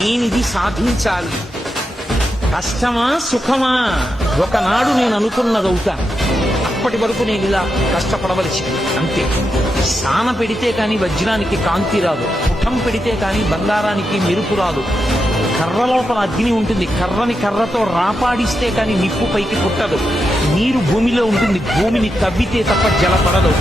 నేనిది సాధించాలి. కష్టమా సుఖమా ఒకనాడు నేను అనుకున్నదవుతాను. అప్పటి వరకు నేను ఇలా కష్టపడవలసింది అంతే. సాన పెడితే కాని వజ్రానికి కాంతి రాదు, పుటం పెడితే కాని బంగారానికి మెరుపు రాదు. కర్ర లోపల అగ్ని ఉంటుంది, కర్రని కర్రతో రాపాడిస్తే కాని నిప్పు పైకి పుట్టదు. నీరు భూమిలో ఉంటుంది, భూమిని తవ్వితే తప్ప జలపడదు.